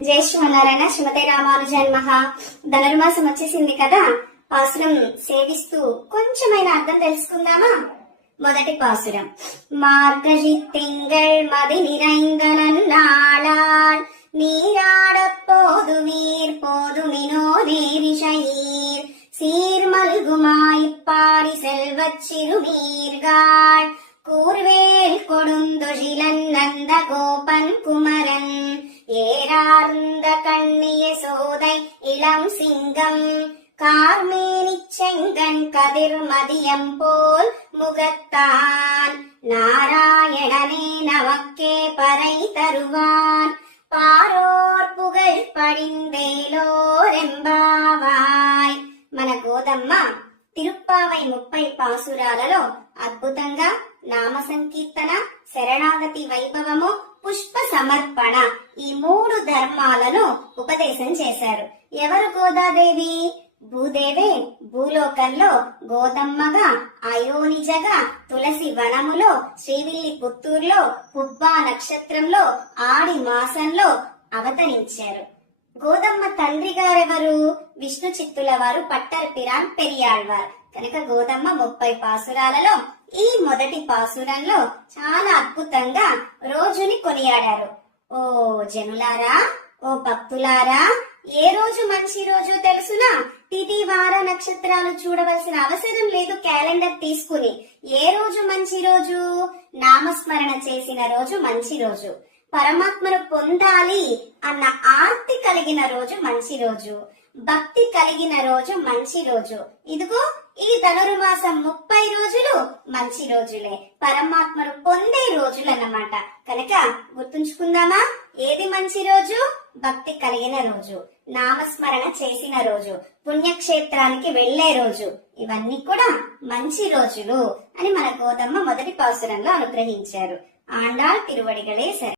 జై శ్రీమన్నారాయణ శ్రీమతి రామానుజన్ మహా ధనుర్మాసం వచ్చేసింది కదా పాసురం సేవిస్తూ కొంచెమైనా అర్థం తెలుసుకుందామా మొదటి పాసురం మార్గజి తింగళ్ మది நிறைந்தனல்லாளாள் நீராடப் போதுவீர் போதுமினோ நேரிஷையீர் சீர்மல்குமாய்ப்பாடி செல்வச் சிறுமீர்காள் கூர்வேல் கொடுந்தொழிலன் நந்த கோபன் குமரன் இளம் சிங்கம் கார்மேனிச் செங்கண் கதிர் மதியம் போல் முகத்தான் நாராயணனே நமக்கே பறை தருவான் పారోర్ పుగళ్ పడిందేలోరెంబావాయ్ మన గోదమ్మ తిరుప్పావై ముప్పై పాసురాలలో అద్భుతంగా నామ సంకీర్తన శరణాగతి వైభవము పుష్ప సమర్పణ ఈ మూడు ధర్మాలను ఉపదేశం చేశారు. ఎవరు గోదాదేవి? భూదేవే భూలోకంలో గోదమ్మగా అయోనిజగా తులసి వనములో శ్రీవిల్లి పుత్తూరులో పుబ్బా నక్షత్రంలో ఆడి మాసంలో అవతరించారు. గోదమ్మ తండ్రి గారెవరు? విష్ణు చిత్తుల వారు పట్టర్ పిరాన్ పెరియాళ్వార్. కనుక గోదమ్మ ముప్పై పాసురాలలో ఈ మొదటి పాసురంలో చాలా అద్భుతంగా రోజుని కొనియాడారు. ఓ జనులారా ఓ భక్తులారా ఏ రోజు మంచి రోజు తెలుసునా? తిథి వార నక్షత్రాలు చూడవలసిన అవసరం లేదు క్యాలెండర్ తీసుకుని. ఏ రోజు మంచి రోజు? నామస్మరణ చేసిన రోజు మంచి రోజు. పరమాత్మను పొందాలి అన్న ఆర్తి కలిగిన రోజు మంచి రోజు. భక్తి కలిగిన రోజు మంచి రోజు. ఇదిగో ఈ ధనుర్మాసం ముప్పై రోజులు మంచి రోజులే. పరమాత్మను పొందే రోజులు అన్నమాట కనుక గుర్తుంచుకుందామా? ఏది మంచి రోజు? భక్తి కలిగిన రోజు. నామస్మరణ చేసిన రోజు. పుణ్యక్షేత్రానికి వెళ్ళే రోజు. ఇవన్నీ కూడా మంచి రోజులు అని మన గోదమ్మ మొదటి పాసురంలో అనుగ్రహించారు. ఆండాళ్ తిరువడిగలే సరే